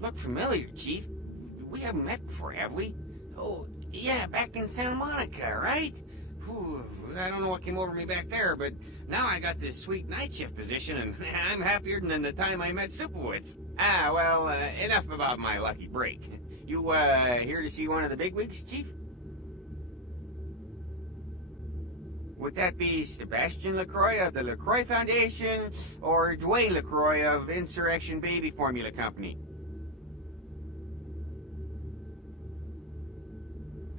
look familiar, Chief. We haven't met before, have we? Oh, yeah, back in Santa Monica, right? Whew, I don't know what came over me back there, but now I got this sweet night shift position, and I'm happier than the time I met Sipowicz. Well, enough about my lucky break. You, here to see one of the bigwigs, Chief? Would that be Sebastian LaCroix of the LaCroix Foundation, or Dwayne LaCroix of Insurrection Baby Formula Company?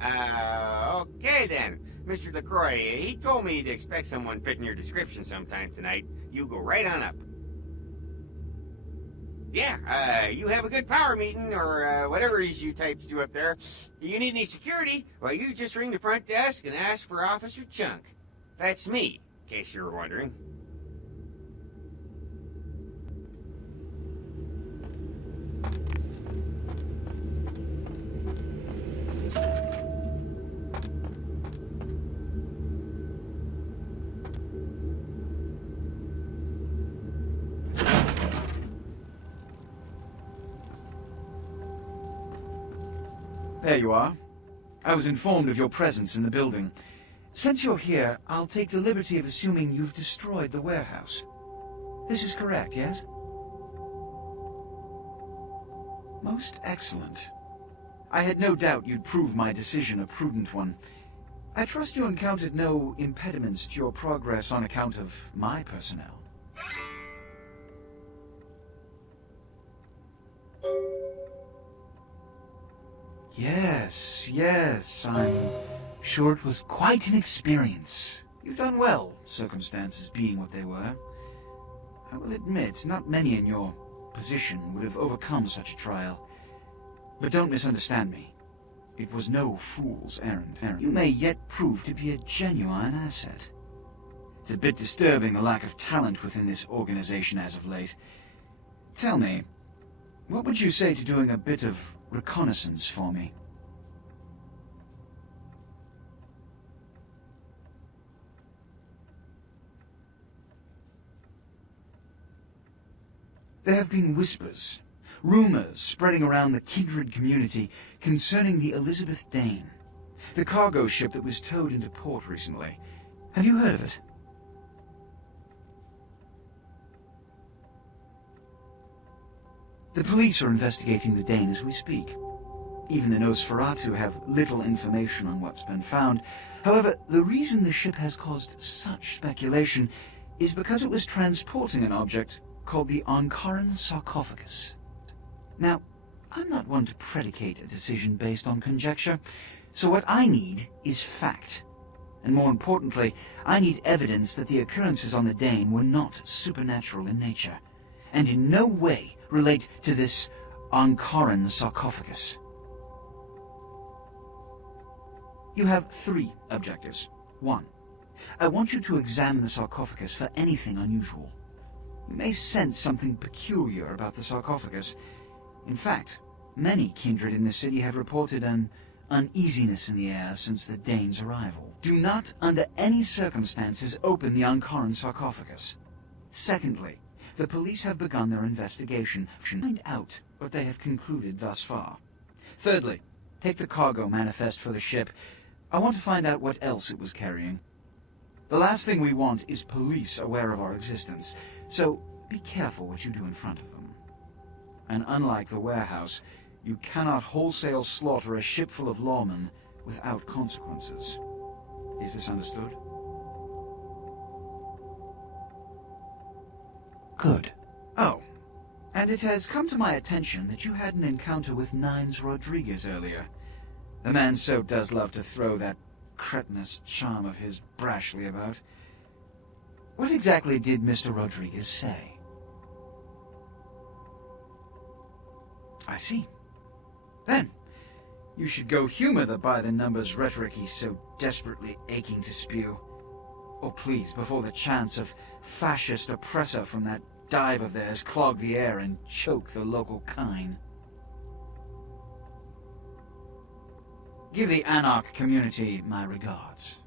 Okay then. Mr. LaCroix, he told me to expect someone fitting your description sometime tonight. You go right on up. Yeah, you have a good power meeting, or whatever it is you types do up there. You need any security? Well, you just ring the front desk and ask for Officer Chunk. That's me, in case you were wondering. There you are. I was informed of your presence in the building. Since you're here, I'll take the liberty of assuming you've destroyed the warehouse. This is correct, yes? Most excellent. I had no doubt you'd prove my decision a prudent one. I trust you encountered no impediments to your progress on account of my personnel. Yes, I'm sure it was quite an experience. You've done well, circumstances being what they were. I will admit, not many in your position would have overcome such a trial. But don't misunderstand me. It was no fool's errand. You may yet prove to be a genuine asset. It's a bit disturbing the lack of talent within this organization as of late. Tell me, what would you say to doing a bit of reconnaissance for me? There have been whispers, rumors spreading around the kindred community concerning the Elizabeth Dane, the cargo ship that was towed into port recently. Have you heard of it? The police are investigating the Dane as we speak. Even the Nosferatu have little information on what's been found. However, the reason the ship has caused such speculation is because it was transporting an object called the Ankaran sarcophagus. Now, I'm not one to predicate a decision based on conjecture, so what I need is fact. And more importantly, I need evidence that the occurrences on the Dane were not supernatural in nature, and in no way relate to this Ankaran sarcophagus. You have 3 objectives. 1. I want you to examine the sarcophagus for anything unusual. You may sense something peculiar about the sarcophagus. In fact, many kindred in the city have reported an uneasiness in the air since the Dane's arrival. Do not, under any circumstances, open the Ankaran sarcophagus. Secondly, the police have begun their investigation to find out what they have concluded thus far. Thirdly, take the cargo manifest for the ship. I want to find out what else it was carrying. The last thing we want is police aware of our existence, so be careful what you do in front of them. And unlike the warehouse, you cannot wholesale slaughter a ship full of lawmen without consequences. Is this understood? Good. Oh, and it has come to my attention that you had an encounter with Nines Rodriguez earlier. The man so does love to throw that cretinous charm of his brashly about. What exactly did Mr. Rodriguez say? I see. Then, you should go humor the by-the-numbers rhetoric he's so desperately aching to spew. Or please, before the chance of fascist oppressor from that dive of theirs clog the air and choke the local kine. Give the Anarch community my regards.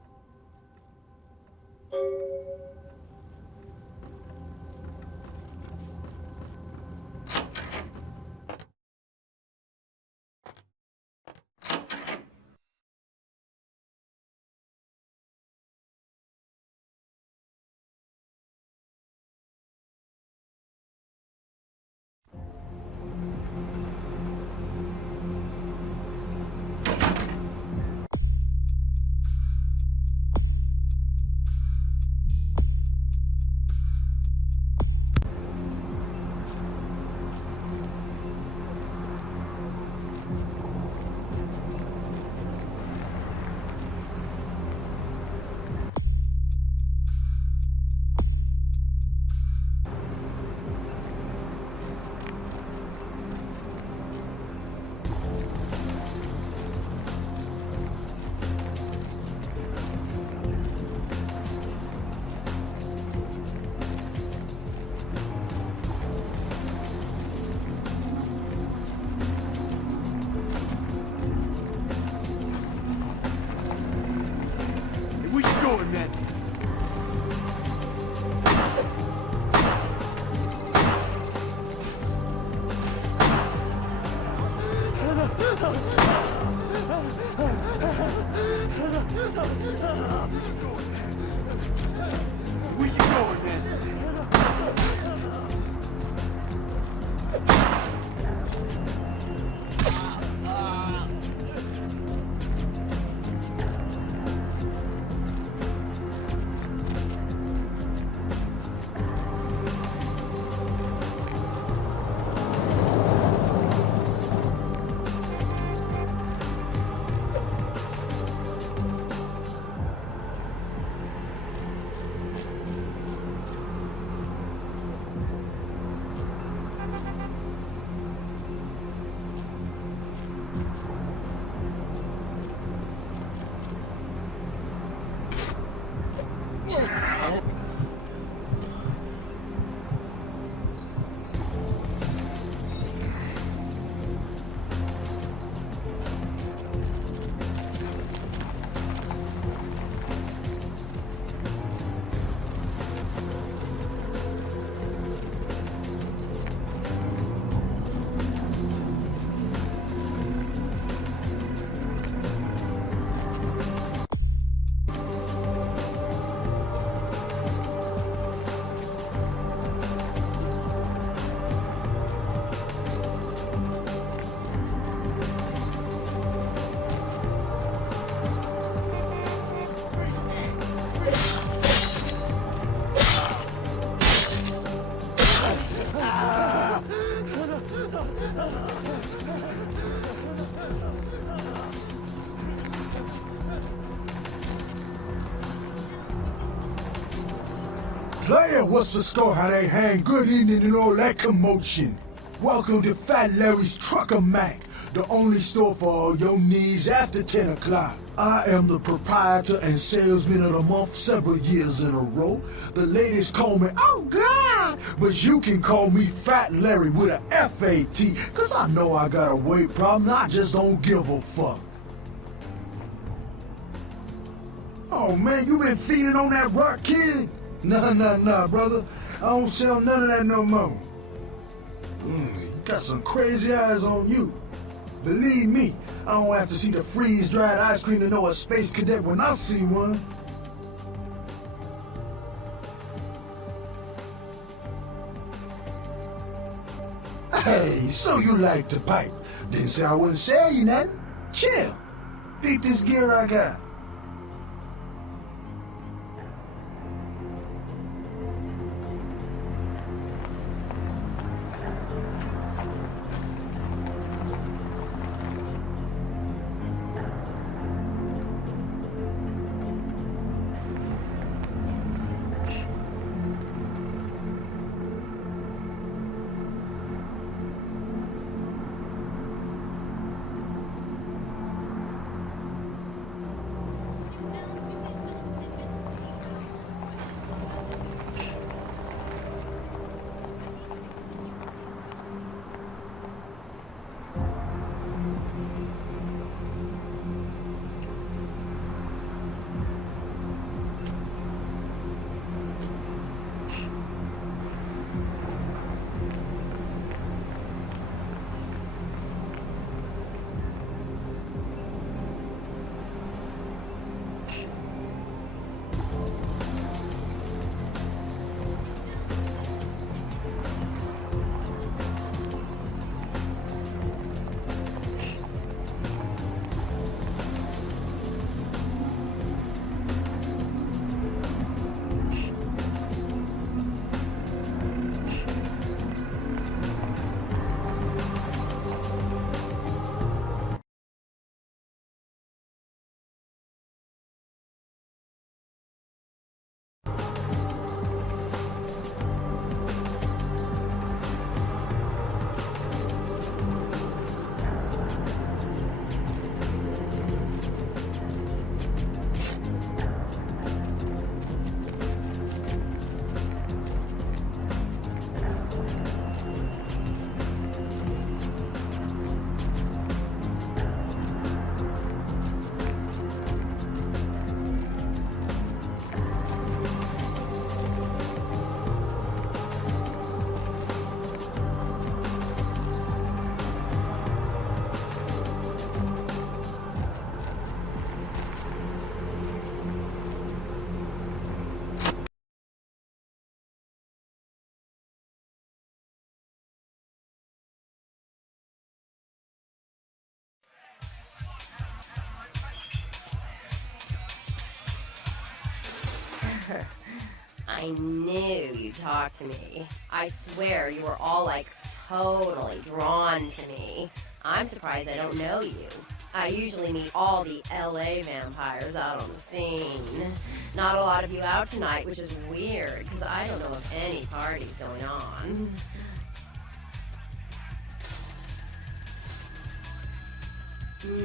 Where you going, man? Player, what's the score? How they hang? Good evening and all that commotion. Welcome to Fat Larry's Trucker Mac, the only store for all your needs after 10 o'clock. I am the proprietor and salesman of the month several years in a row. The ladies call me, oh God, but you can call me Fat Larry with a F-A-T, cause I know I got a weight problem, I just don't give a fuck. Oh man, you been feeding on that rock kid? Nah, brother. I don't sell none of that no more. You got some crazy eyes on you. Believe me, I don't have to see the freeze-dried ice cream to know a space cadet when I see one. Hey, so you like to pipe. Didn't say I wouldn't sell you nothing. Chill. Peep this gear I got. I knew you'd talk to me. I swear you were all, like, totally drawn to me. I'm surprised I don't know you. I usually meet all the LA vampires out on the scene. Not a lot of you out tonight, which is weird, because I don't know of any parties going on.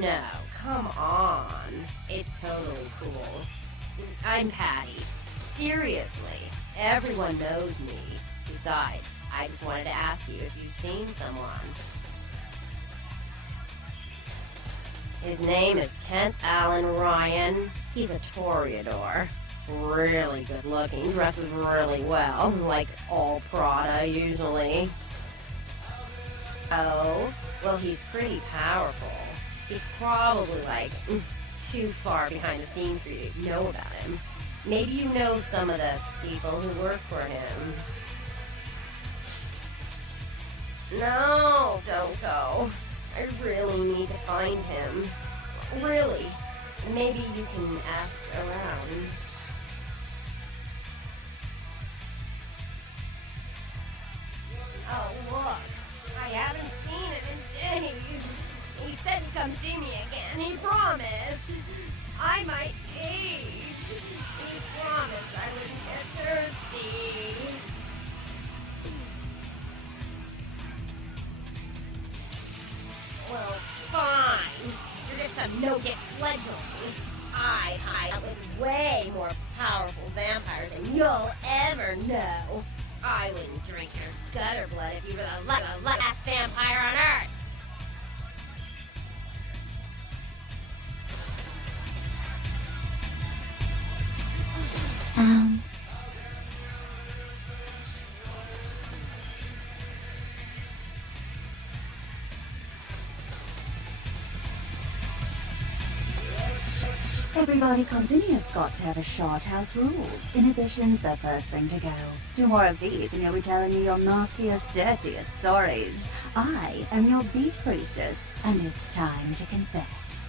No, come on. It's totally cool. I'm Patty. Seriously, everyone knows me. Besides, I just wanted to ask you if you've seen someone. His name is Kent Allen Ryan. He's a Toreador. Really good looking, dresses really well, like all Prada usually. Oh, well, he's pretty powerful. He's probably, like, too far behind the scenes for you to know about him. Maybe you know some of the people who work for him. No, don't go. I really need to find him. Really. Maybe you can ask around. Oh, look. I haven't seen him in days. He said he'd come see me again. He promised. I might age. He promised I wouldn't get thirsty. Well, fine. You're just a no-get fledgling. I hide out with way more powerful vampires than you'll ever know. I wouldn't drink your gutter blood if you were the last vampire on Earth. Everybody comes in here's got to have a short house rules. Inhibition's the first thing to go. 2 more of these and you'll be telling me your nastiest, dirtiest stories. I am your beat priestess, and it's time to confess.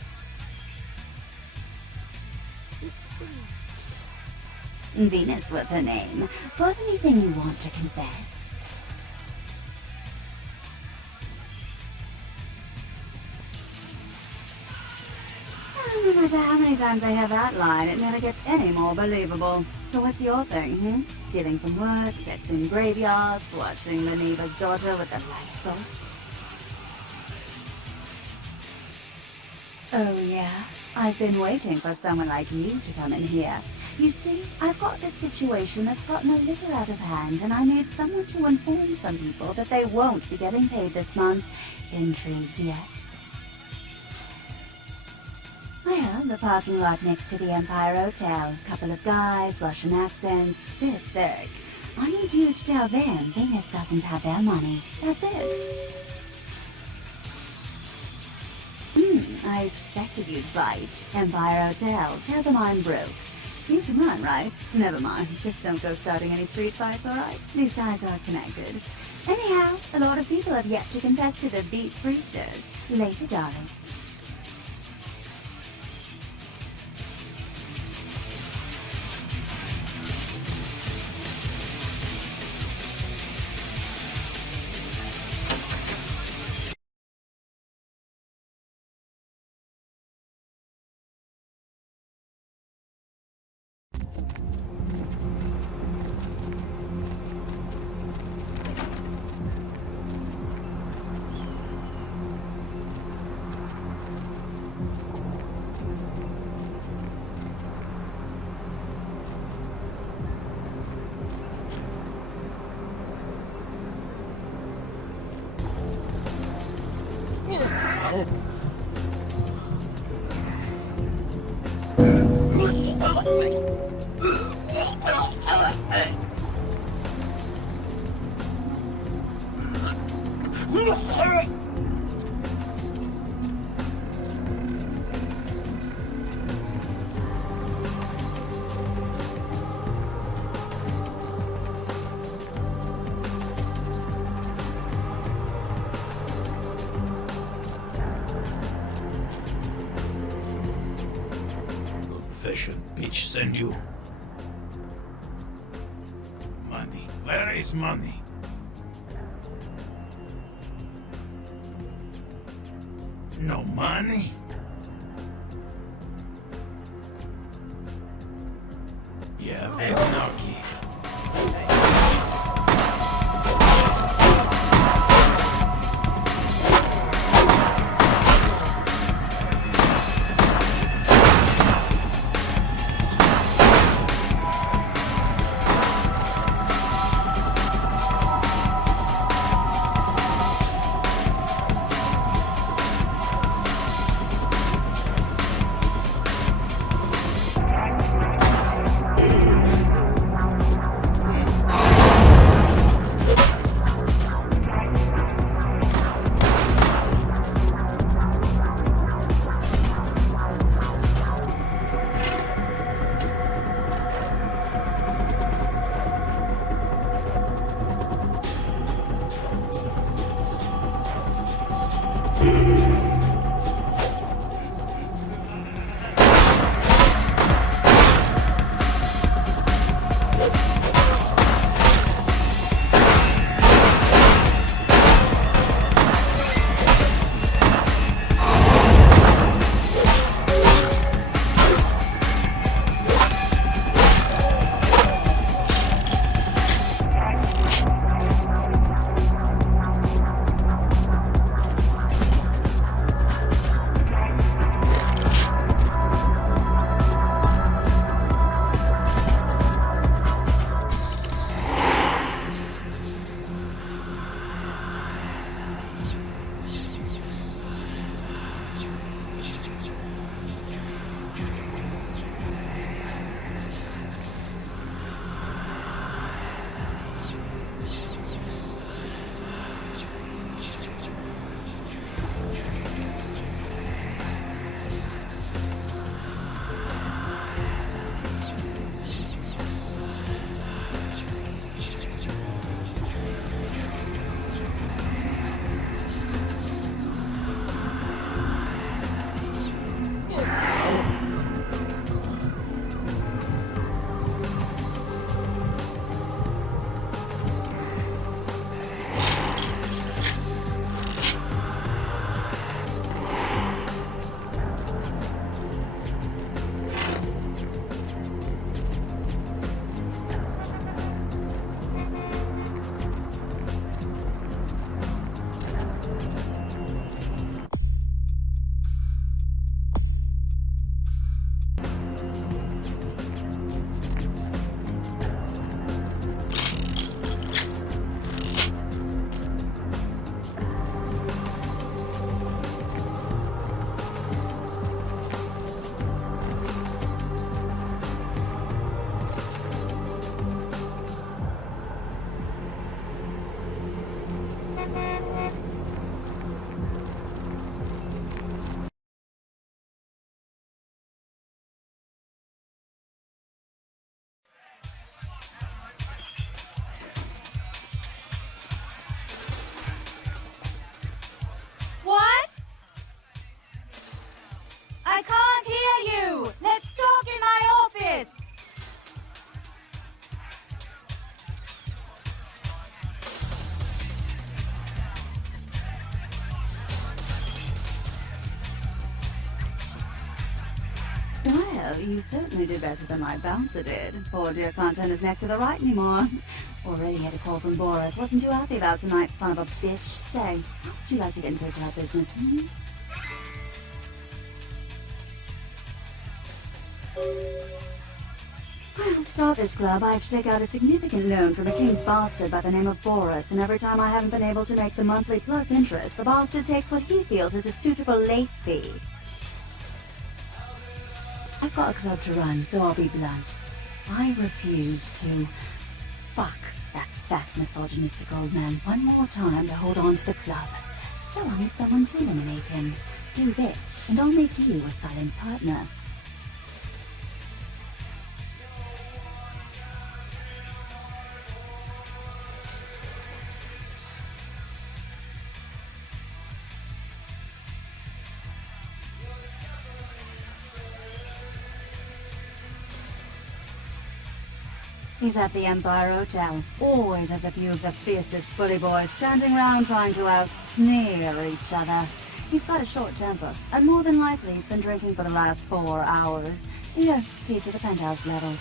Venus was her name. Got anything you want to confess? No matter how many times I have that line, it never gets any more believable. So what's your thing, Stealing from work, sex in graveyards, watching the neighbor's daughter with the lights off? Oh yeah? I've been waiting for someone like you to come in here. You see, I've got this situation that's gotten a little out of hand, and I need someone to inform some people that they won't be getting paid this month. Intrigued yet? Well, the parking lot next to the Empire Hotel. Couple of guys, Russian accents, bit thick. I need you to tell them Venus doesn't have their money. That's it. I expected you'd bite. Empire Hotel. Tell them I'm broke. You can run, right? Never mind. Just don't go starting any street fights, alright? These guys are connected. Anyhow, a lot of people have yet to confess to the beat priestess. Later, darling. Confession bitch send you. is money. No money? Yeah, very lucky. What? I can't hear you! Let's talk in my office! Well, you certainly did better than my bouncer did. Poor dear can't turn his neck to the right anymore. Already had a call from Boris. Wasn't too happy about tonight's son of a bitch. Say, how would you like to get into the club business, hmm? Well, to start this club, I had to take out a significant loan from a king bastard by the name of Boris, and every time I haven't been able to make the monthly plus interest, the bastard takes what he feels is a suitable late fee. I've got a club to run, so I'll be blunt. I refuse to fuck that fat misogynistic old man one more time to hold on to the club. So I need someone to eliminate him. Do this, and I'll make you a silent partner. He's at the Empire Hotel. Always has a few of the fiercest bully boys standing around trying to out-sneer each other. He's got a short temper, and more than likely he's been drinking for the last 4 hours. Here, key to the penthouse level.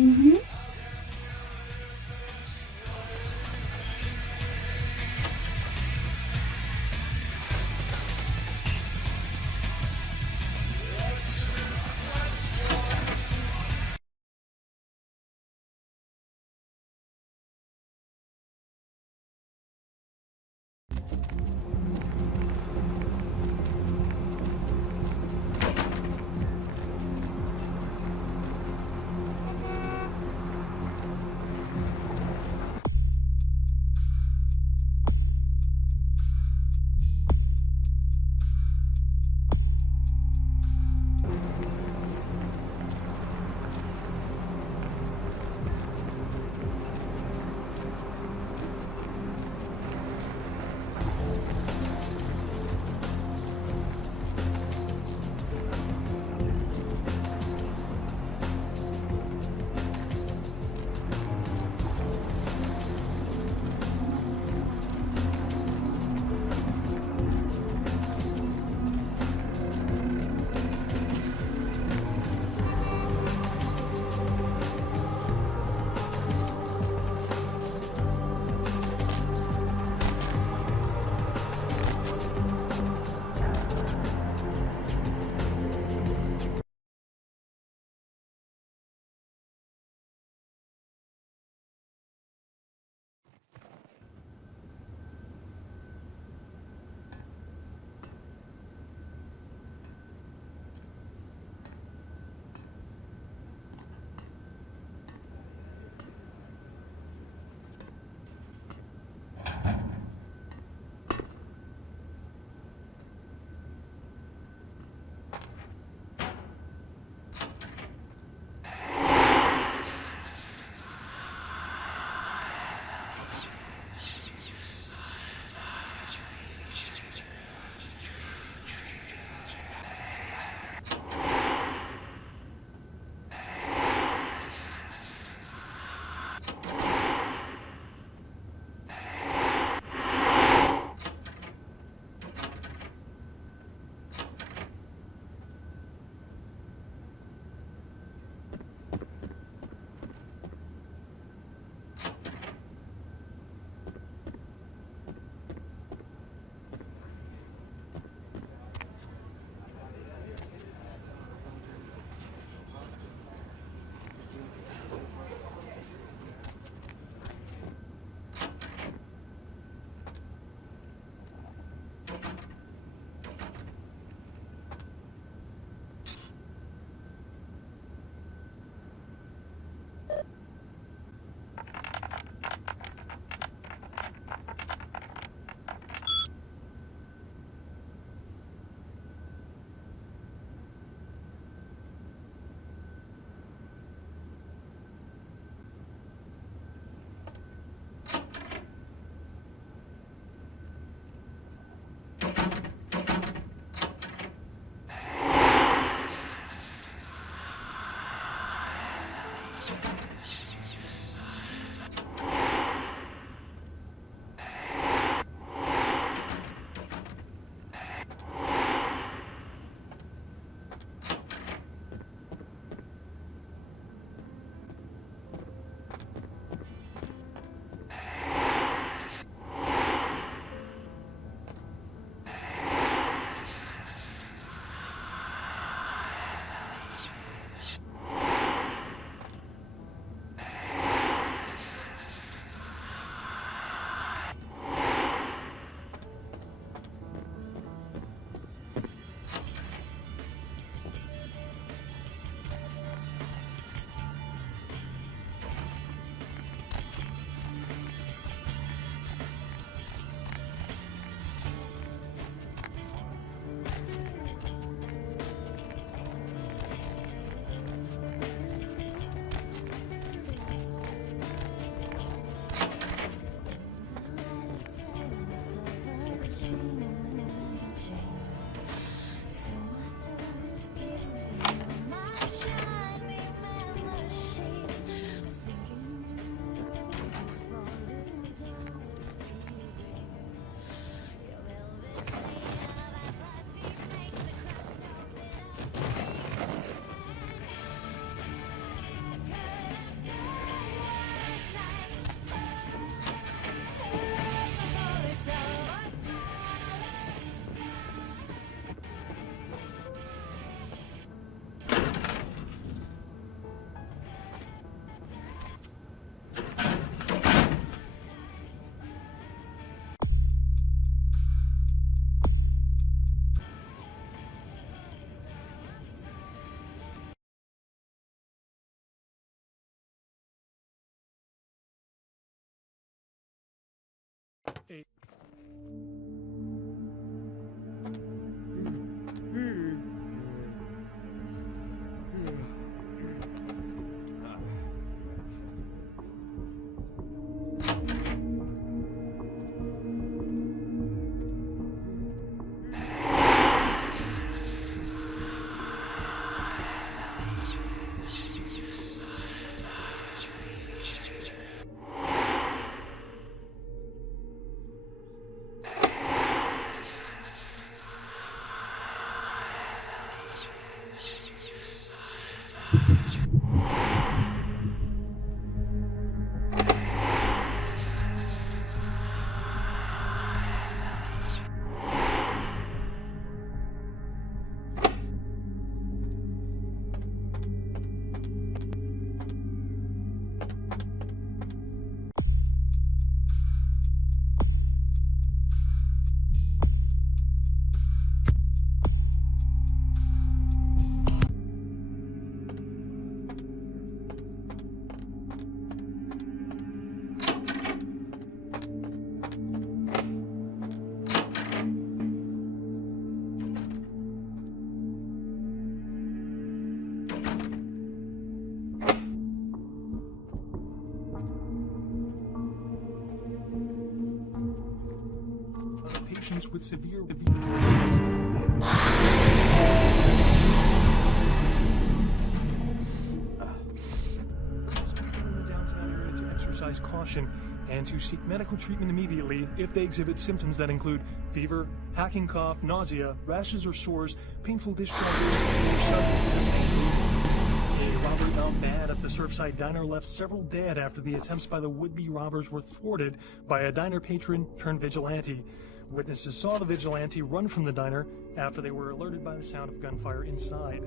Mm-hmm. Patients with severe diabetes. People in the downtown area to exercise caution and to seek medical treatment immediately if they exhibit symptoms that include fever, hacking cough, nausea, rashes or sores, painful discharges, or sudden sustained bleeding. A robbery gone bad at the Surfside Diner left several dead after the attempts by the would-be robbers were thwarted by a diner patron turned vigilante. Witnesses saw the vigilante run from the diner after they were alerted by the sound of gunfire inside.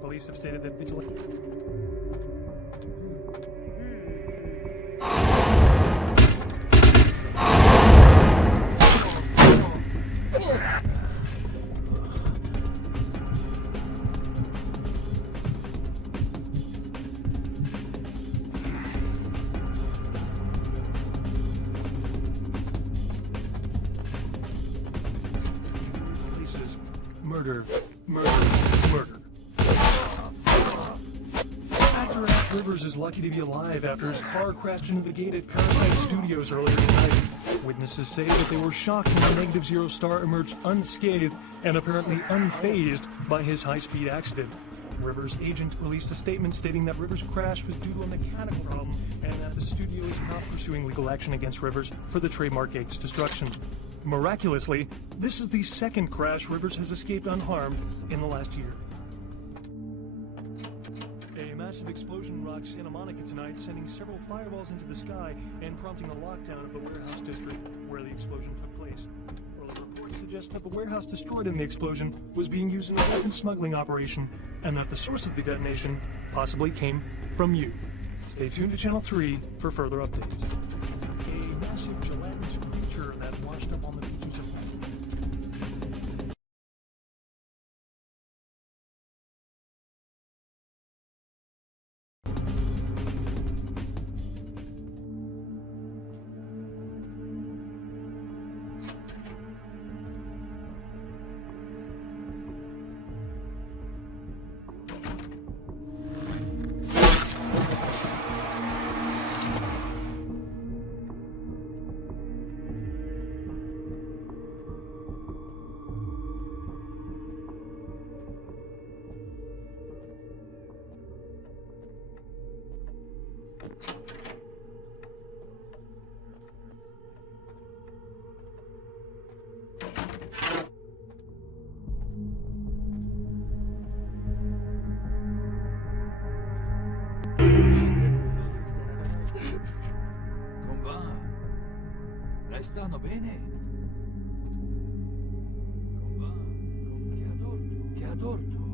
Police have stated that vigilante... Murder. Actor Ash Rivers is lucky to be alive after his car crashed into the gate at Parasite Studios earlier tonight. Witnesses say that they were shocked when the Negative Zero star emerged unscathed and apparently unfazed by his high-speed accident. Rivers' agent released a statement stating that Rivers' crash was due to a mechanical problem and that the studio is not pursuing legal action against Rivers for the trademark gate's destruction. Miraculously, this is the second crash Rivers has escaped unharmed in the last year. A massive explosion rocked Santa Monica tonight, sending several fireballs into the sky and prompting a lockdown of the warehouse district where the explosion took place. Early reports suggest that the warehouse destroyed in the explosion was being used in a weapons smuggling operation and that the source of the detonation possibly came from you. Stay tuned to Channel 3 for further updates. A massive gelatinous creature that washed up on the beaches of stanno bene? Come va? Che ha torto?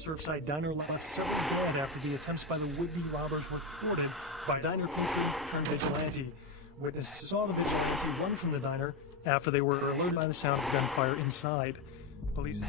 Surfside diner left several dead after the attempts by the would-be robbers were thwarted by diner patron-turned-vigilante. Witnesses saw the vigilante run from the diner after they were alerted by the sound of gunfire inside. Police...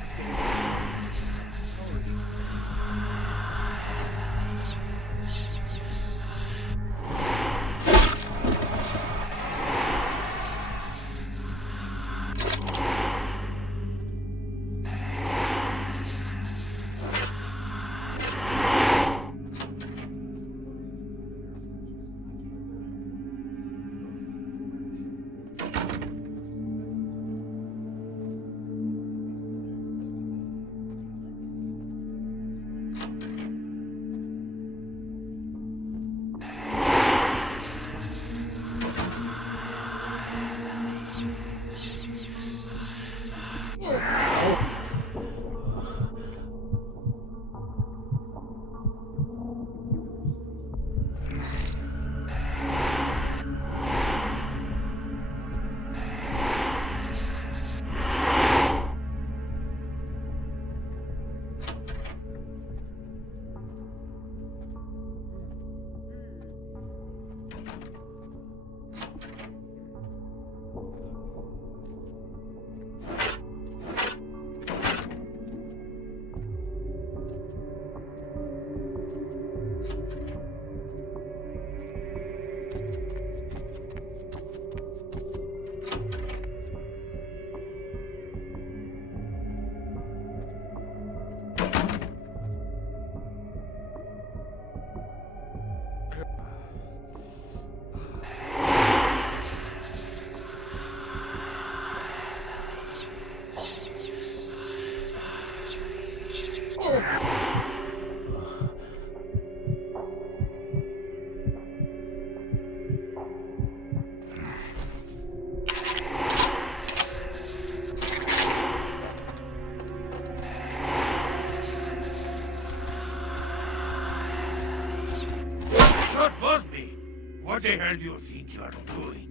What the hell do you think you are doing?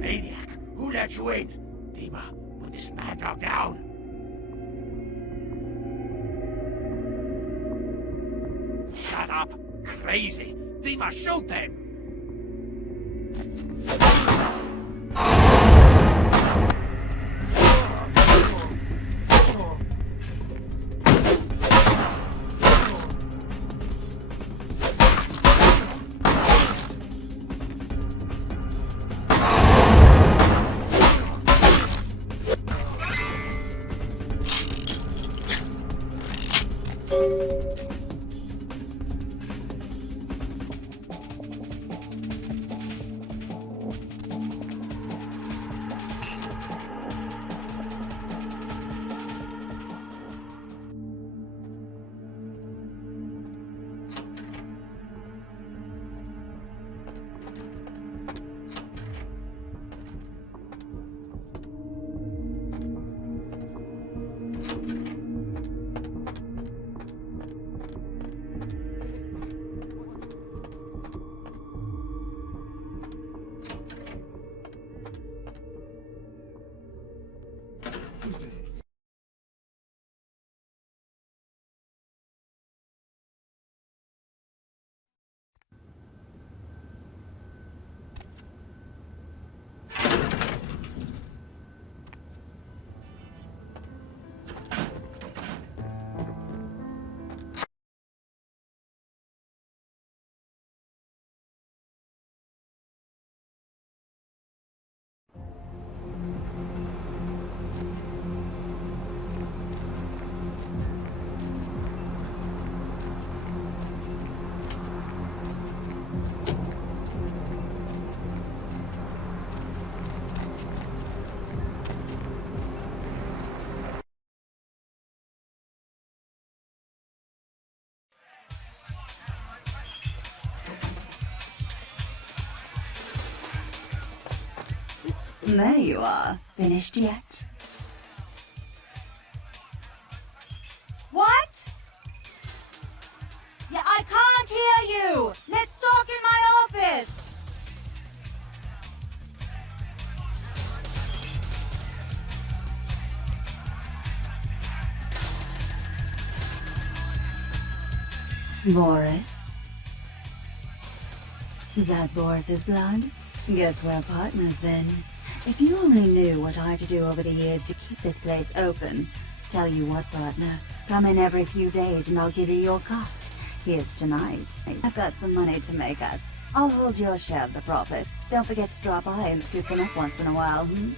Maniac, who let you in? Dima, put this mad dog down. Shut up, crazy. Dima, shoot them! There you are. Finished yet? What? Yeah, I can't hear you! Let's talk in my office! Boris? Is that Boris's blood? Guess we're partners then. If you only knew what I had to do over the years to keep this place open. Tell you what, partner. Come in every few days and I'll give you your cut. Here's tonight. I've got some money to make us. I'll hold your share of the profits. Don't forget to drop by and scoop them up once in a while, hmm?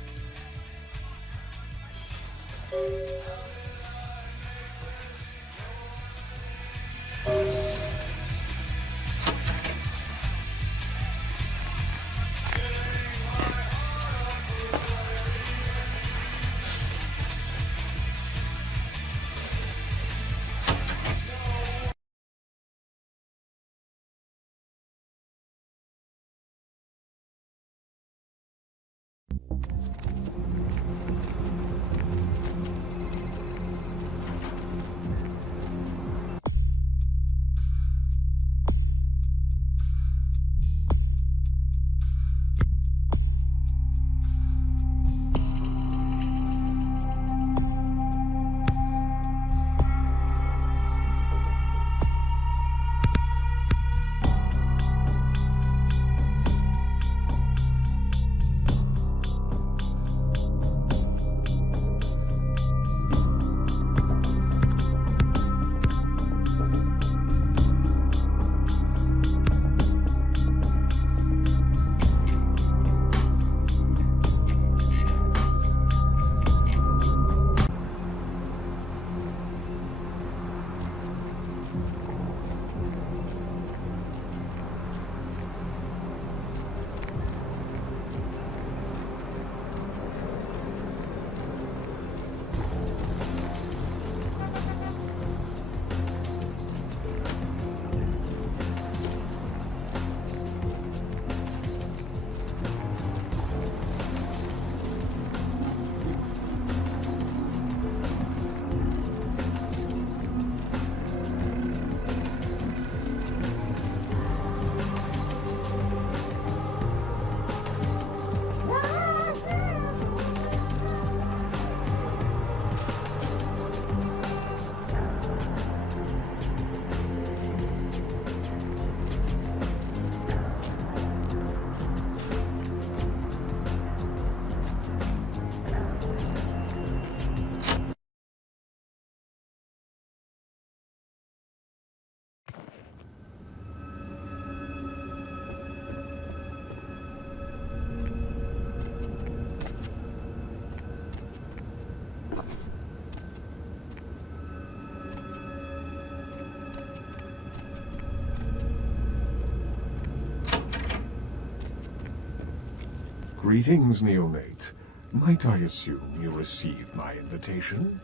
Greetings, neonate. Might I assume you received my invitation?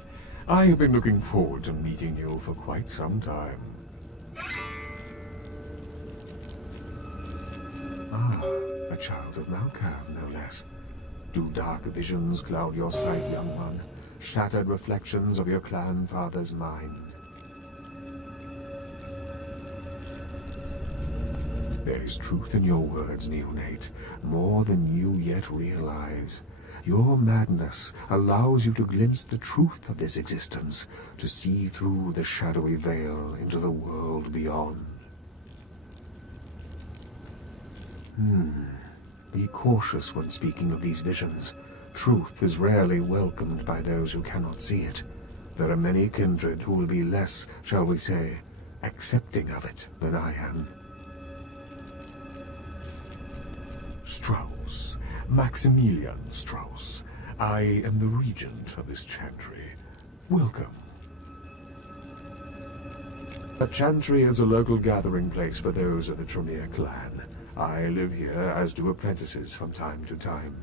I have been looking forward to meeting you for quite some time. Ah, a child of Malkav, no less. Do dark visions cloud your sight, young one? Shattered reflections of your clan father's mind? There is truth in your words, neonate, more than you yet realize. Your madness allows you to glimpse the truth of this existence, to see through the shadowy veil into the world beyond. Be cautious when speaking of these visions. Truth is rarely welcomed by those who cannot see it. There are many kindred who will be less, shall we say, accepting of it than I am. Strauss, Maximilian Strauss. I am the regent of this chantry. Welcome. A chantry is a local gathering place for those of the Tremere clan. I live here, as do apprentices from time to time.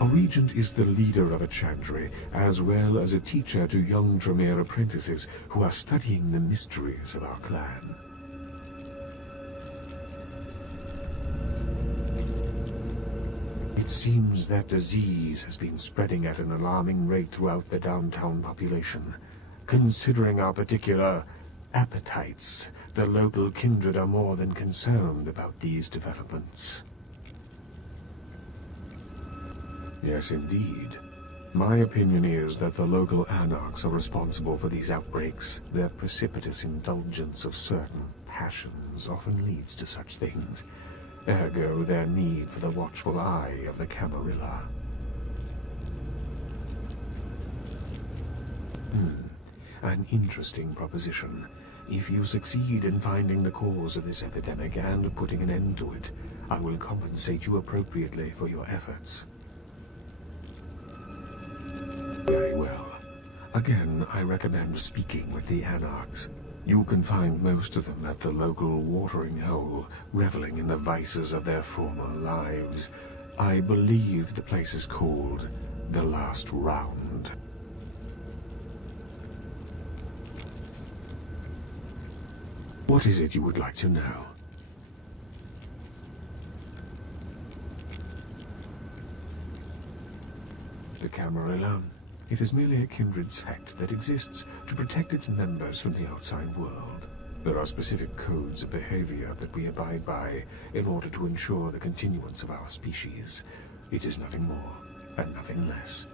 A regent is the leader of a chantry, as well as a teacher to young Tremere apprentices who are studying the mysteries of our clan. It seems that disease has been spreading at an alarming rate throughout the downtown population. Considering our particular appetites, the local kindred are more than concerned about these developments. Yes, indeed. My opinion is that the local anarchs are responsible for these outbreaks. Their precipitous indulgence of certain passions often leads to such things. Ergo, their need for the watchful eye of the Camarilla. An interesting proposition. If you succeed in finding the cause of this epidemic and putting an end to it, I will compensate you appropriately for your efforts. Very well. Again, I recommend speaking with the Anarchs. You can find most of them at the local watering hole, reveling in the vices of their former lives. I believe the place is called The Last Round. What is it you would like to know? The Camarilla. It is merely a kindred sect that exists to protect its members from the outside world. There are specific codes of behavior that we abide by in order to ensure the continuance of our species. It is nothing more and nothing less.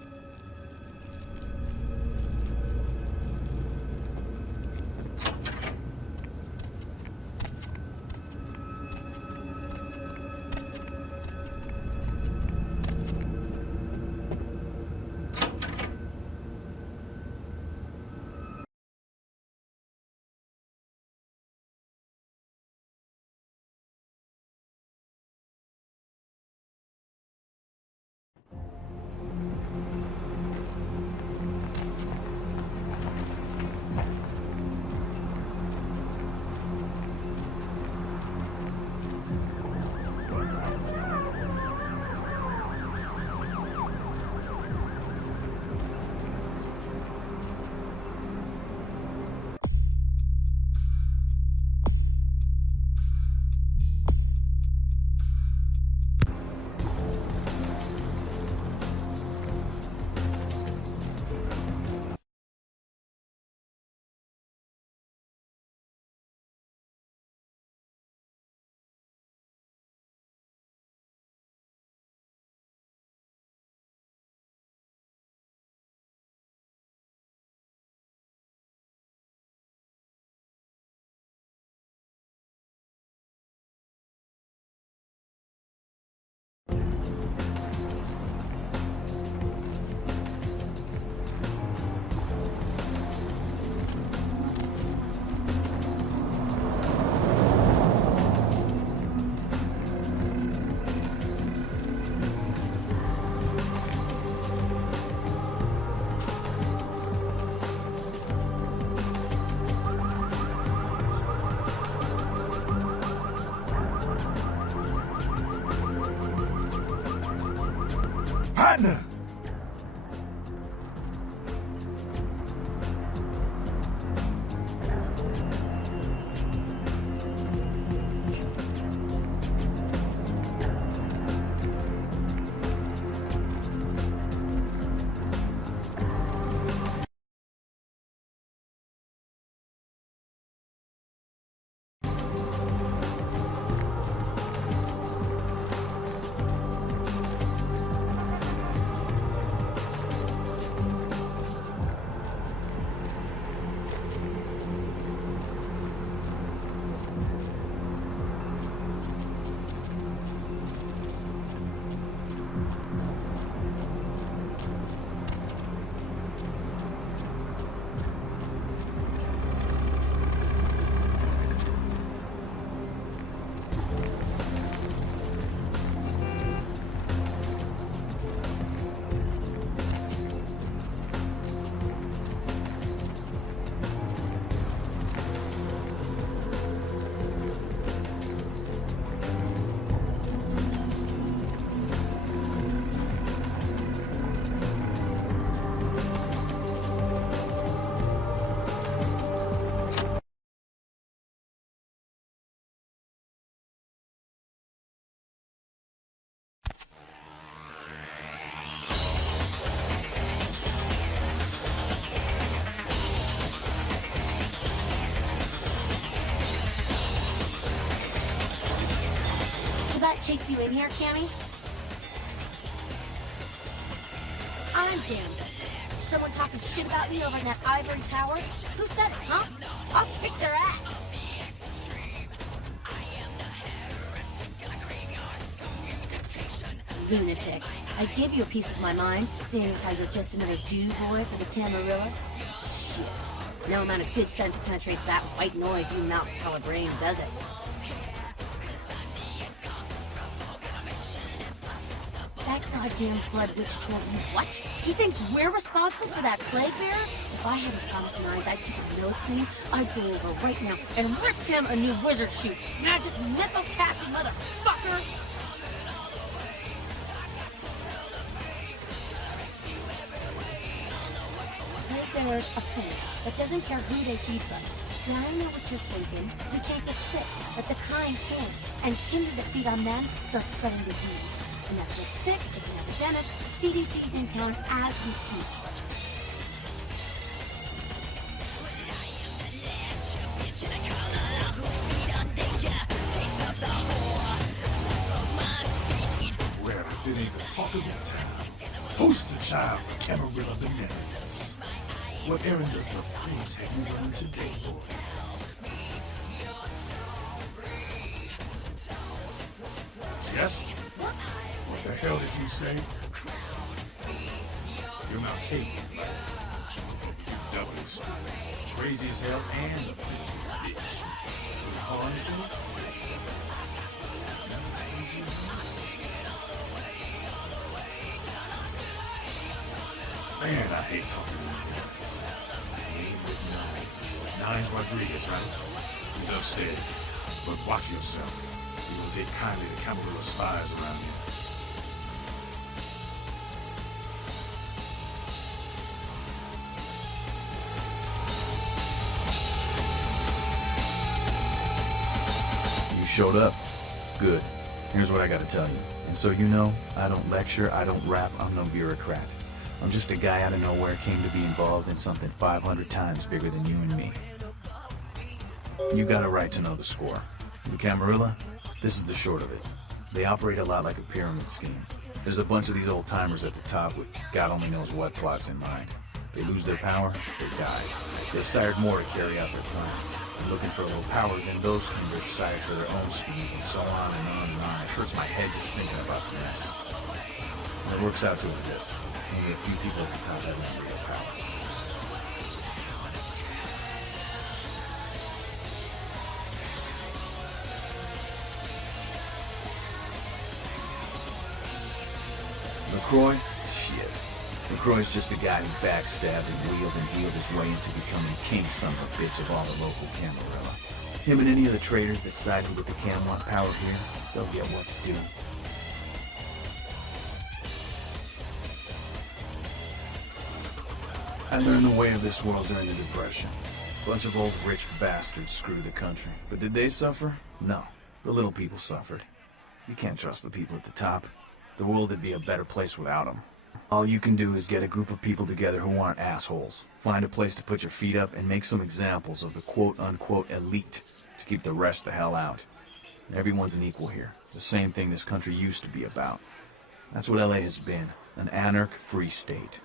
Partner! So that chased you in here, Cammy? I'm damned. Someone talking shit about me over in that ivory tower? Who said it, huh? I'll kick their ass! Lunatic. I'd give you a piece of my mind, seeing as how you're just another dude boy for the Camarilla. Shit. No amount of good sense penetrates that white noise in your mouse-colored brain, does it? That goddamn blood witch told you what? He thinks we're responsible for that plague bearer? If I hadn't promised Nines I'd keep my nose clean, I'd go over right now and rip him a new wizard shoot. Magic missile casting motherfucker! Plague bearers are pain, but doesn't care who they feed them. Now I know what you're thinking. We can't get sick, but the kind can. And kindred that feed on them start spreading disease. And that gets sick, it's an epidemic. CDC's in town as we speak. Well, if it ain't the talk of the town, poster child for Camarilla benevolence. What errand does the prince have you running today, boy? Yes? What the hell did you say? You're not Kate, right? Doubly so. Crazy as hell and a prince of the bitch. Oh, understand? Man, I hate talking to you guys. Name with Nines. Nines Rodriguez, right? He's upstairs. But watch yourself. You will take kindly to Camarilla spies around here. You showed up. Good. Here's what I gotta tell you. And so you know, I don't lecture, I don't rap, I'm no bureaucrat. I'm just a guy out of nowhere came to be involved in something 500 times bigger than you and me. You got a right to know the score. In Camarilla, this is the short of it. They operate a lot like a pyramid scheme. There's a bunch of these old-timers at the top with God only knows what plots in mind. They lose their power, they die. They sired more to carry out their plans. They're looking for a little power, then those kindred sired for their own schemes, and so on and on and on. It hurts my head just thinking about the mess. And it works out to this. Only a few people at the top have any real power. LaCroix? Shit. LaCroix's just the guy who backstabbed and wheeled and dealed his way into becoming king son of a bitch of all the local Camarilla. Him and any of the traitors that sided with the Cam want power here, they'll get what's due. I learned the way of this world during the Depression. A bunch of old rich bastards screwed the country. But did they suffer? No. The little people suffered. You can't trust the people at the top. The world would be a better place without them. All you can do is get a group of people together who aren't assholes. Find a place to put your feet up and make some examples of the quote-unquote elite to keep the rest the hell out. Everyone's an equal here. The same thing this country used to be about. That's what LA has been. An anarch-free state.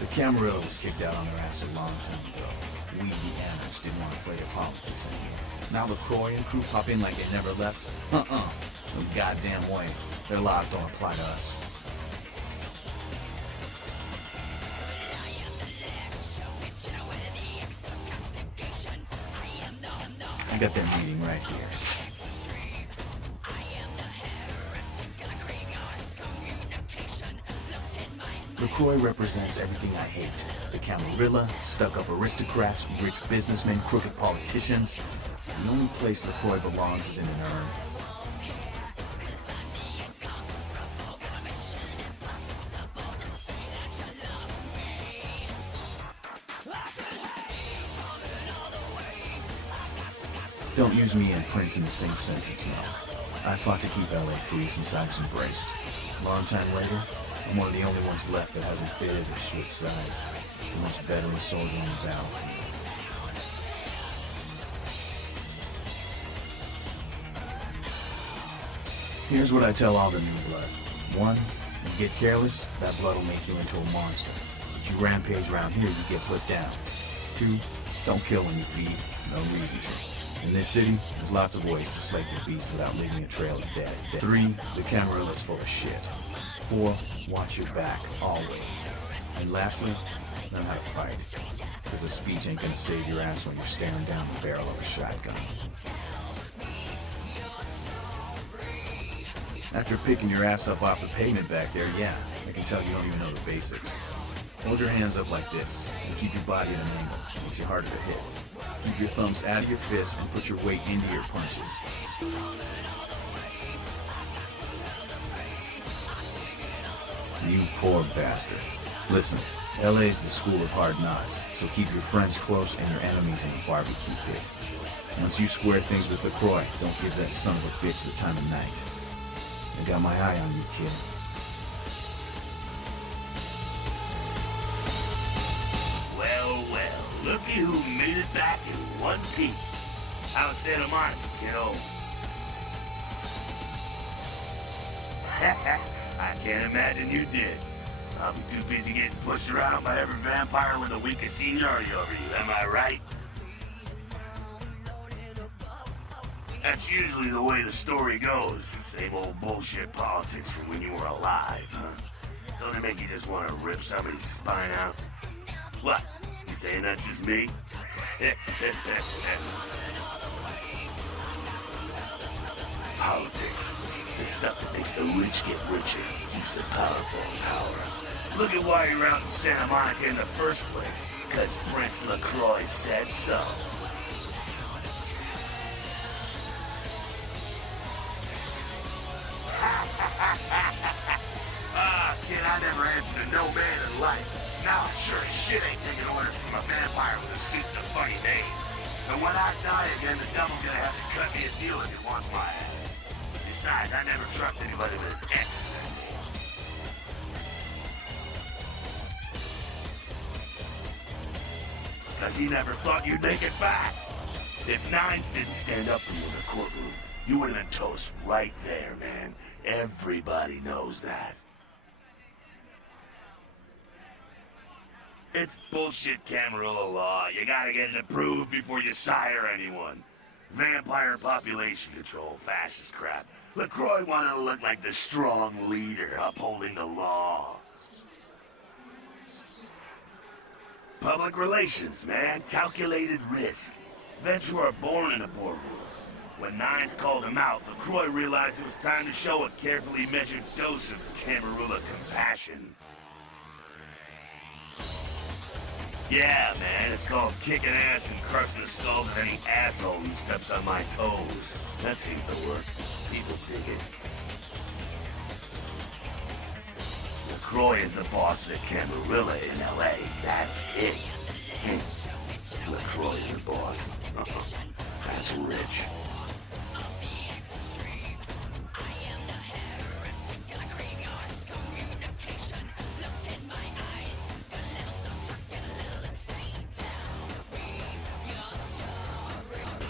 The Camarilla was kicked out on their ass a long time ago. We, the anarchs, didn't want to play their politics anymore. Now LaCroix and crew pop in like they never left? No goddamn way. Their laws don't apply to us. I got their meeting right here. LaCroix represents everything I hate. The Camarilla, stuck-up aristocrats, rich businessmen, crooked politicians. The only place LaCroix belongs is in an urn. Don't use me and Prince in the same sentence, Mel. I fought to keep LA free since I was embraced. Long time later, I'm one of the only ones left that hasn't bid or switched sides. The most veteran soldier on the battlefield. Here's what I tell all the new blood. 1, you get careless, that blood will make you into a monster. But you rampage around here, you get put down. 2, don't kill when you feed, no reason to. In this city, there's lots of ways to slake the beast without leaving a trail of dead. 3, the Camarilla's full of shit. 4, watch your back, always. And lastly, learn how to fight. Because a speech ain't gonna save your ass when you're staring down the barrel of a shotgun. After picking your ass up off the pavement back there, yeah, I can tell you don't even know the basics. Hold your hands up like this, and keep your body at an angle. Makes you harder to hit. Keep your thumbs out of your fists and put your weight into your punches. You poor bastard. Listen, LA's the school of hard knocks, so keep your friends close and your enemies in the barbecue pit. Once you square things with LaCroix, don't give that son of a bitch the time of night. I got my eye on you, kid. Well, looky who made it back in one piece. How's Santa Monica, kiddo? I can't imagine you did. I'll be too busy getting pushed around by every vampire with a week of seniority over you, am I right? That's usually the way the story goes. Same old bullshit politics from when you were alive, huh? Don't it make you just want to rip somebody's spine out? What? You saying that's just me? Politics. The stuff that makes the rich get richer, keeps the powerful in power. Look at why you're out in Santa Monica in the first place. Because Prince LaCroix said so. Kid, I never answered to no man in life. Now I'm sure as shit ain't taking orders from a vampire with a suit and a funny name. And when I die again, the devil's gonna have to cut me a deal if he wants my ass. Besides, I never trust anybody with an X in their name. Because he never thought you'd make it back. If Nines didn't stand up for you in the courtroom, you would have been toast right there, man. Everybody knows that. It's bullshit Camarilla law. You gotta get it approved before you sire anyone. Vampire population control, fascist crap. LaCroix wanted to look like the strong leader upholding the law. Public relations, man. Calculated risk. Vets who are born in a boardroom. When Nines called him out, LaCroix realized it was time to show a carefully measured dose of Camarilla compassion. Yeah, man, it's called kicking ass and crushing the skulls of any asshole who steps on my toes. That seems to work. People dig it. LaCroix is the boss of the Camarilla in LA. That's it. LaCroix is the boss. That's rich.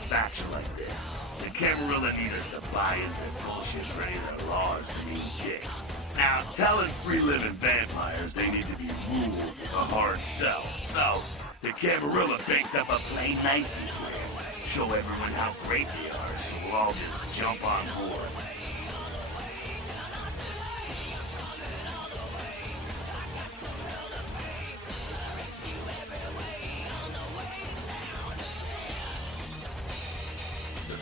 Facts are like this. The Camarilla need us to buy into their bullshit for any of their laws to mean dick. Now, telling free-living vampires they need to be ruled is a hard sell. So, the Camarilla baked up a plain nicey plan. Show everyone how great they are, so we'll all just jump on board.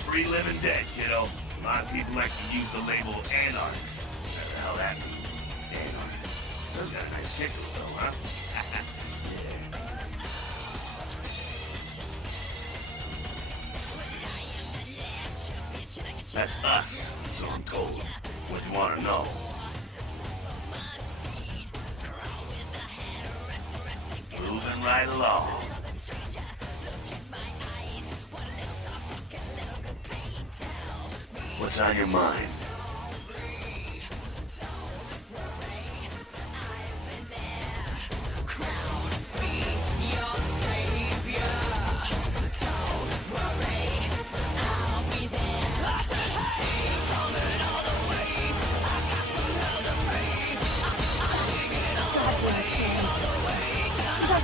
Free living dead, kiddo. A lot of people like to use the label anarchist. Whatever the hell that means. Anarchist. Those got a nice kicker though, huh? Yeah. That's us, so I'm told. What you want to know? Moving right along. What's on your mind?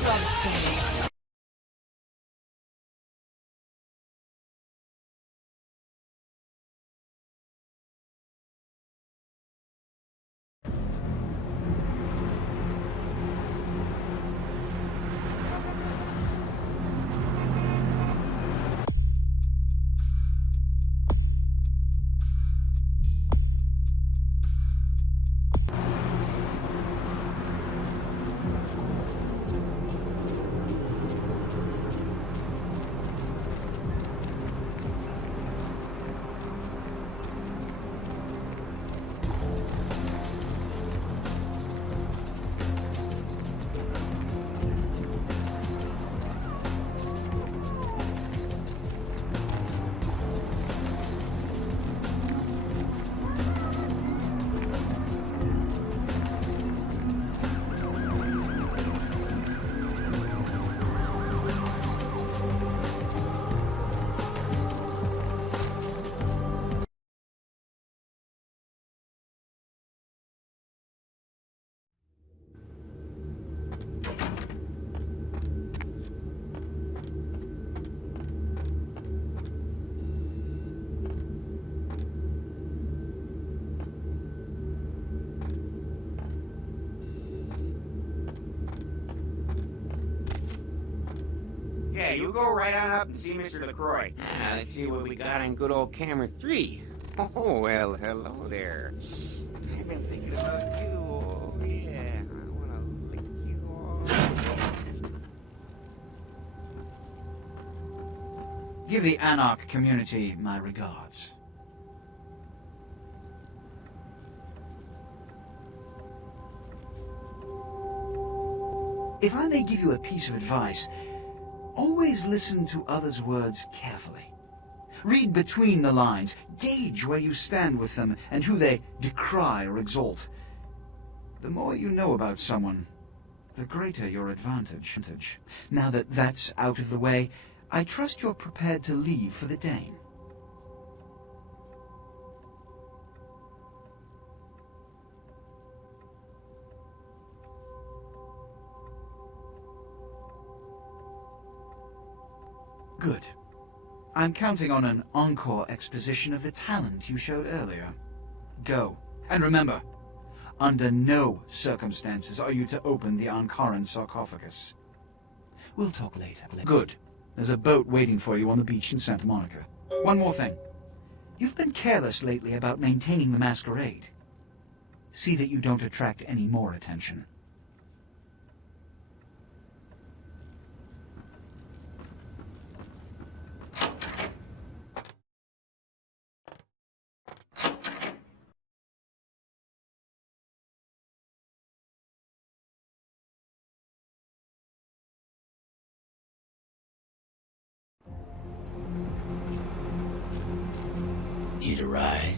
are all the same. Yeah, you go right on up and see Mr. LaCroix. Let's see what we got on good old camera 3. Oh, well, hello there. I've been thinking about you. Oh, yeah. I want to lick you off. Give the Anarch community my regards. If I may give you a piece of advice, always listen to others' words carefully. Read between the lines, gauge where you stand with them and who they decry or exalt. The more you know about someone, the greater your advantage. Now that that's out of the way, I trust you're prepared to leave for the Dane. Good. I'm counting on an encore exposition of the talent you showed earlier. Go. And remember, under no circumstances are you to open the Ankaran sarcophagus. We'll talk later. Good. There's a boat waiting for you on the beach in Santa Monica. One more thing. You've been careless lately about maintaining the Masquerade. See that you don't attract any more attention. Need a ride?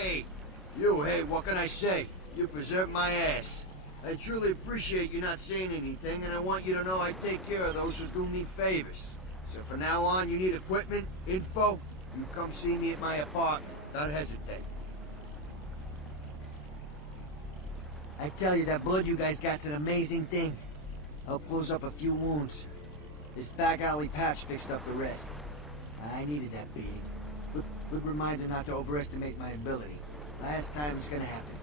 Hey, you, hey, what can I say? You preserved my ass. I truly appreciate you not saying anything, and I want you to know I take care of those who do me favors. So from now on, you need equipment, info, you come see me at my apartment. Don't hesitate. I tell you, that blood you guys got's an amazing thing. Help close up a few wounds. This back alley patch fixed up the rest. I needed that beating. Good reminder not to overestimate my ability. Last time it's gonna happen.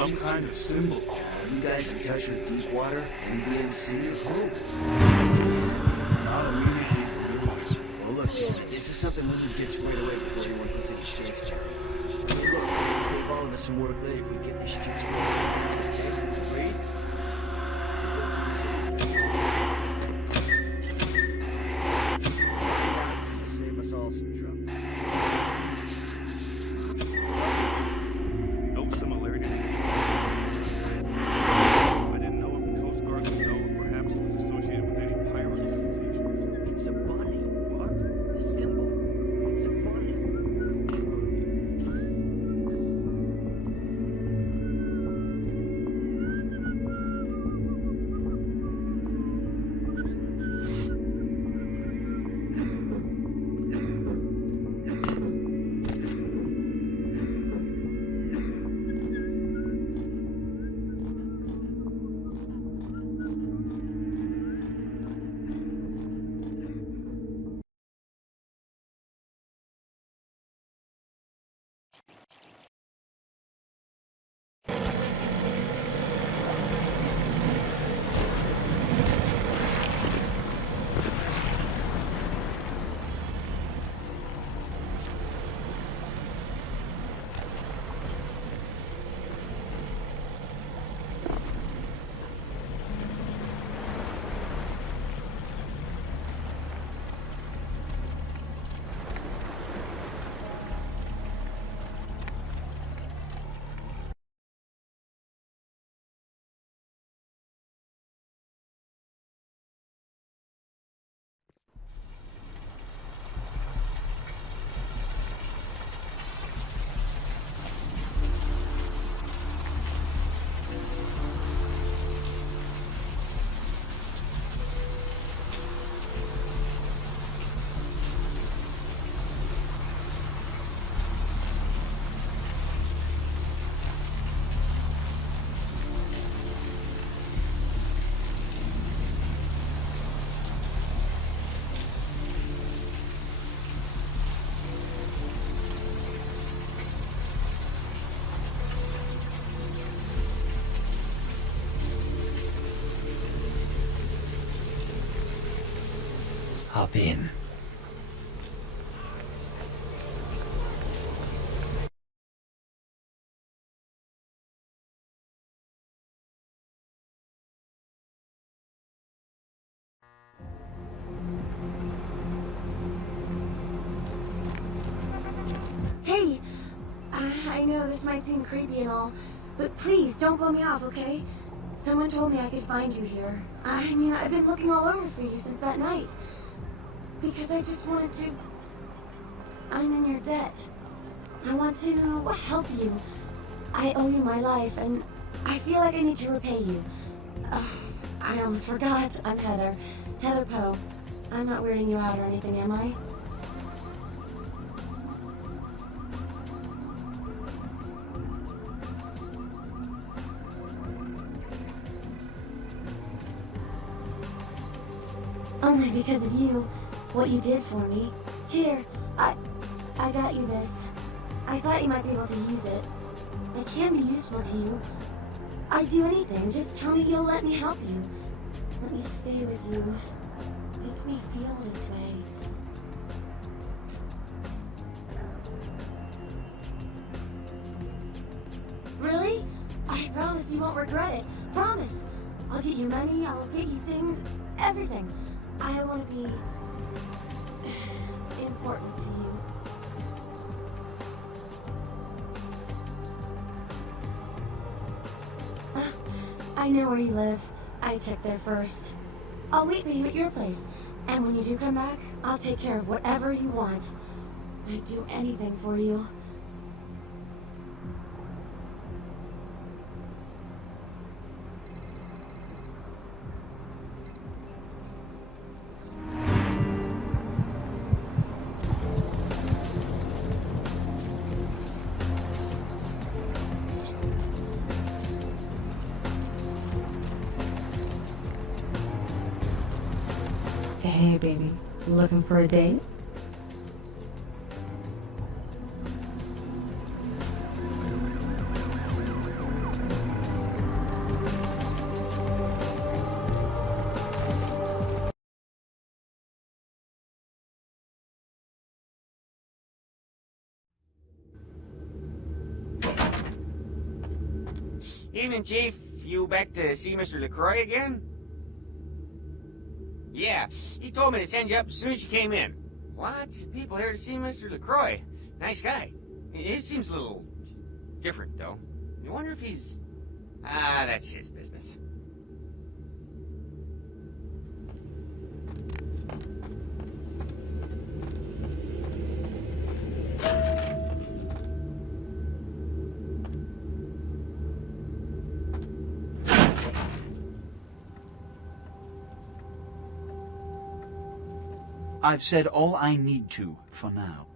some kind of symbol. Are you guys in touch with Deepwater, NBMC? Not immediately familiar. Well, look, this is something we need to get squared away before anyone puts any stakes down. I mean, look, this will save all of us some work later if we get this shit squared away. Agreed? Save us all some trouble. No similarity. I didn't know if the Coast Guard would know if perhaps it was associated with any pirate organizations. It's a bunny. What? The symbol. It's a bunny. Hop in. Hey! I know this might seem creepy and all, but please don't blow me off, okay? Someone told me I could find you here. I mean, I've been looking all over for you since that night. Because I just wanted to... I'm in your debt. I want to help you. I owe you my life, and I feel like I need to repay you. I almost forgot. I'm Heather. Heather Poe. I'm not weirding you out or anything, am I? Only because of you, what you did for me. Here, I got you this. I thought you might be able to use it. I can be useful to you. I'd do anything, just tell me you'll let me help you. Let me stay with you. Make me feel this way. Really? I promise you won't regret it. Promise! I'll get you money, I'll get you things, everything. I want to be important to you. I know where you live. I checked there first. I'll wait for you at your place. And when you do come back, I'll take care of whatever you want. I'd do anything for you. Hey, baby. Looking for a date? Evening, Chief. You back to see Mr. LaCroix again? Yeah, he told me to send you up as soon as you came in. Lots of people here to see Mr. LaCroix. Nice guy. He seems a little different, though. You wonder if he's... that's his business. I've said all I need to for now.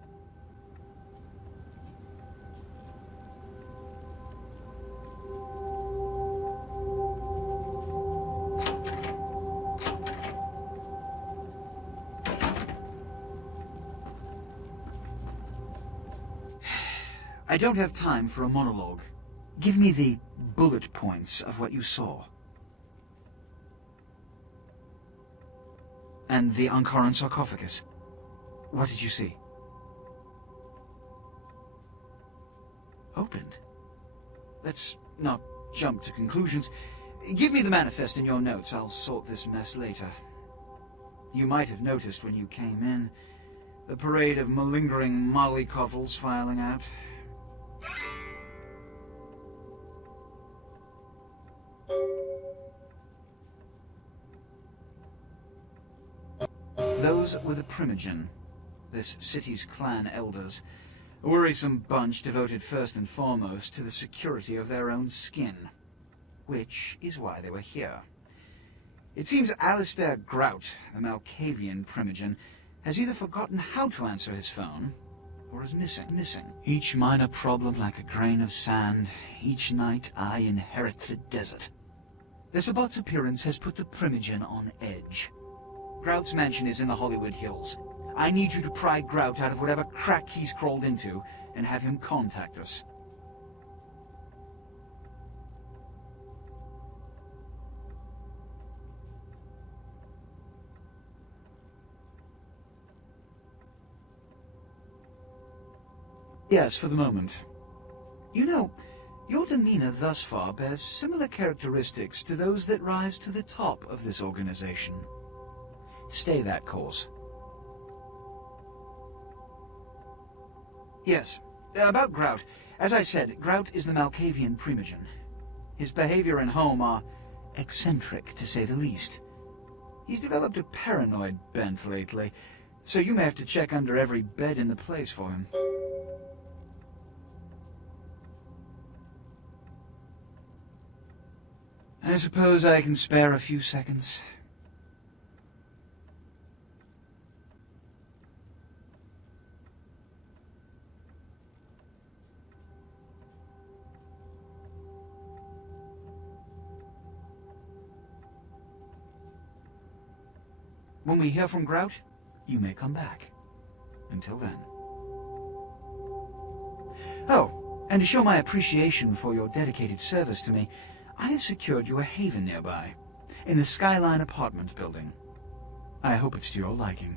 I don't have time for a monologue. Give me the bullet points of what you saw. And the Ankaran sarcophagus. What did you see? Opened. Let's not jump to conclusions. Give me the manifest in your notes. I'll sort this mess later. You might have noticed when you came in, the parade of malingering mollycoddles filing out. Those were the Primogen, this city's clan elders, a worrisome bunch devoted first and foremost to the security of their own skin, which is why they were here. It seems Alistair Grout, the Malkavian Primogen, has either forgotten how to answer his phone, or is missing. Each minor problem like a grain of sand, each night I inherit the desert. The Sabbat's appearance has put the Primogen on edge. Grout's mansion is in the Hollywood Hills. I need you to pry Grout out of whatever crack he's crawled into and have him contact us. Yes, for the moment. You know, your demeanor thus far bears similar characteristics to those that rise to the top of this organization. Stay that course. Yes, about Grout. As I said, Grout is the Malkavian Primogen. His behavior and home are eccentric, to say the least. He's developed a paranoid bent lately, so you may have to check under every bed in the place for him. I suppose I can spare a few seconds. When we hear from Grout, you may come back. Until then. Oh, and to show my appreciation for your dedicated service to me, I have secured you a haven nearby, in the Skyline apartment building. I hope it's to your liking.